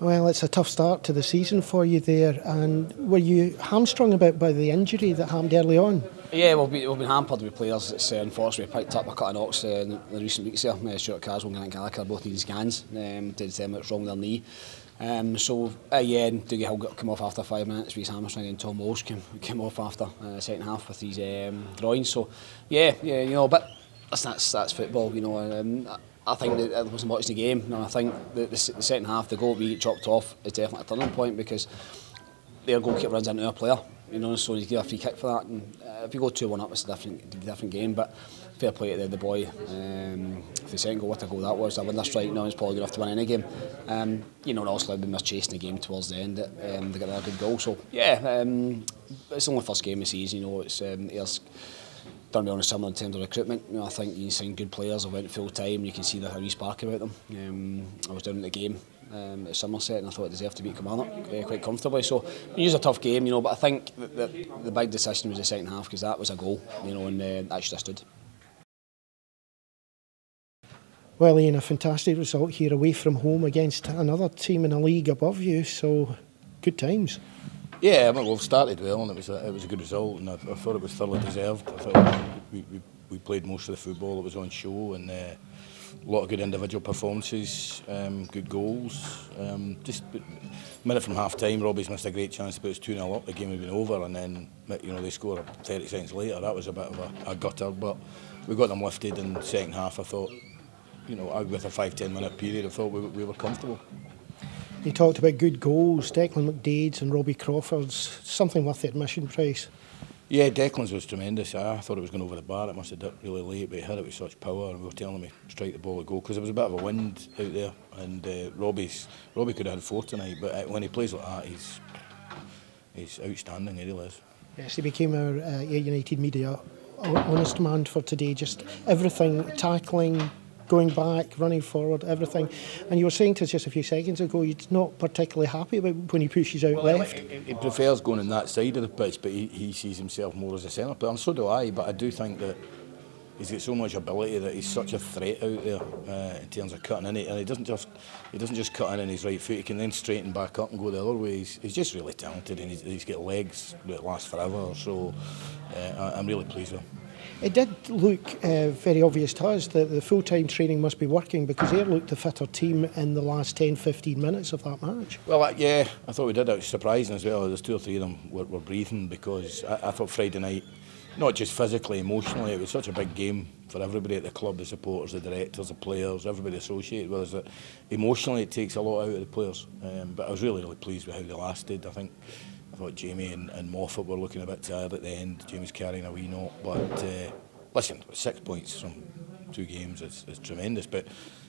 Well, it's a tough start to the season for you there, and were you hamstrung a bit by the injury that happened early on? Yeah, we've been hampered with players. It's unfortunately picked up a couple of knocks in the recent weeks here. Stuart Caswell and Grant Gallagher both needed scans. Did tell me what's wrong with their knee. Yeah, Dougie Hill came off after 5 minutes with his hamstring, and Tom Walsh came off after the second half with his groin. So yeah, you know, but that's football, you know. I think that I wasn't watching the game. No, I think the second half, the goal we get chopped off is definitely a turning point because their goalkeeper runs into our player, you know, so you get a free kick for that. And if you go 2-1 up, it's a different game. But fair play to the boy. For the second goal, what a goal that was! A winner strike. Now he's probably good enough to win any game. You know, and also been chasing the game towards the end. They got a good goal. So yeah, it's only the first game of the season. You know, it's done well on summer in terms of recruitment. You know, I think you sign good players. I went full time. You can see how you spark about them. I was down in the game at Somerset, and I thought it deserved to beat Kilmarnock quite comfortably. So it was a tough game, you know. But I think that the big decision was the second half because that was a goal, you know, and that should have stood. Well, Ian, a fantastic result here away from home against another team in a league above you. So good times. Yeah, I mean, we've started well, and it was a good result, and I thought it was thoroughly deserved. I thought we played most of the football that was on show, and a lot of good individual performances, good goals. Just a minute from half time, Robbie's missed a great chance to put us 2-0 up. The game had been over, and then they score 30 seconds later. That was a bit of a gutter, but we got them lifted in the second half. I thought, with a 5-10 minute period, I thought we were comfortable. You talked about good goals, Declan McDade's and Robbie Crawford's, something worth the admission price. Yeah, Declan's was tremendous. I thought it was going over the bar. It must have dipped really late, but he hit it with such power, and we were telling him to strike the ball to go because there was a bit of a wind out there, and Robbie could have had 4 tonight, but when he plays like that, he's outstanding. He really is. Yes, he became our United Media honest man for today. Just everything, tackling, going back, running forward, everything. And you were saying to us just a few seconds ago, you're not particularly happy about when he pushes out left. He prefers going on that side of the pitch, but he sees himself more as a centre player, and so do I. But I do think that he's got so much ability that he's such a threat out there in terms of cutting in. And he doesn't just cut in his right foot. He can then straighten back up and go the other way. He's just really talented, and he's got legs that last forever. So I'm really pleased with him. It did look very obvious to us that the full-time training must be working because they looked the fitter team in the last 10-15 minutes of that match. Well, yeah, I thought we did. It was surprising as well. There's 2 or 3 of them were breathing because I thought Friday night, not just physically, emotionally, it was such a big game for everybody at the club, the supporters, the directors, the players, everybody associated with us. That emotionally it takes a lot out of the players. But I was really pleased with how they lasted. I thought Jamie and Moffat were looking a bit tired at the end. Jamie's carrying a wee knock, but listen, 6 points from 2 games is tremendous. But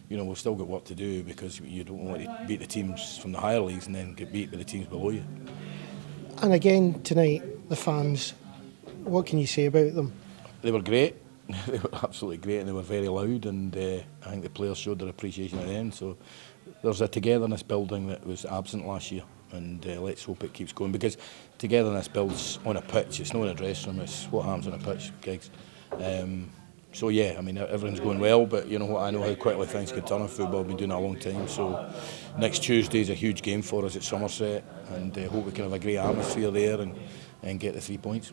we've still got work to do because you don't want to beat the teams from the higher leagues and then get beat by the teams below you. And again tonight, the fans. What can you say about them? They were great. They were absolutely great, and they were very loud. And I think the players showed their appreciation at the end. So there's a togetherness building that was absent last year. And let's hope it keeps going because togetherness builds on a pitch. It's not in a dressing room. It's what happens on a pitch, gigs. So yeah, I mean everything's going well, but you know what? I know how quickly things can turn in football. I've been doing it a long time. So next Tuesday is a huge game for us at Somerset, and hope we can have a great atmosphere there and get the 3 points.